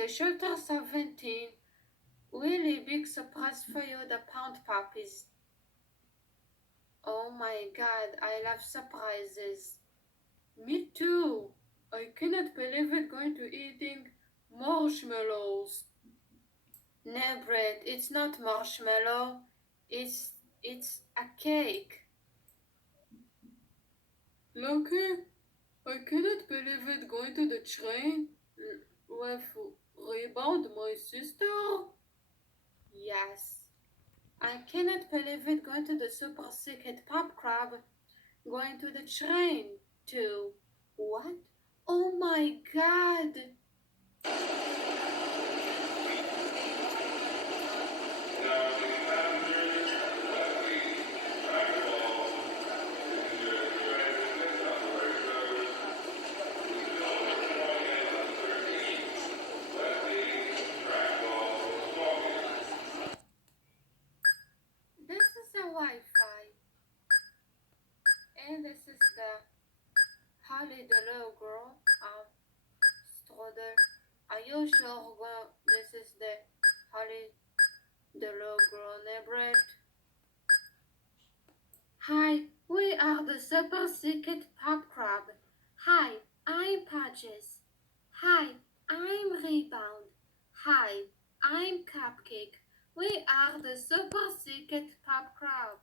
the shelter 17. Really big surprise for you, the pound puppies. Oh my god, I love surprises. Me too. I cannot believe it going to eating marshmallows. No, Brett, it's not marshmallow. It's a cake. Lucky, I cannot believe it going to the train with Rebound, my sister. Yes. I cannot believe it going to the super secret pop crab, going to the train too. What? Oh my god! This is a Wi-Fi, and this is the Holly the little girl, Strudel. Are you sure this is the Holly the little girl neighborhood? Hi, we are the super secret pop crab. Hi, I'm Patches. Hi, I'm Rebound. Hi, I'm Cupcake. We are the super secret pop crab.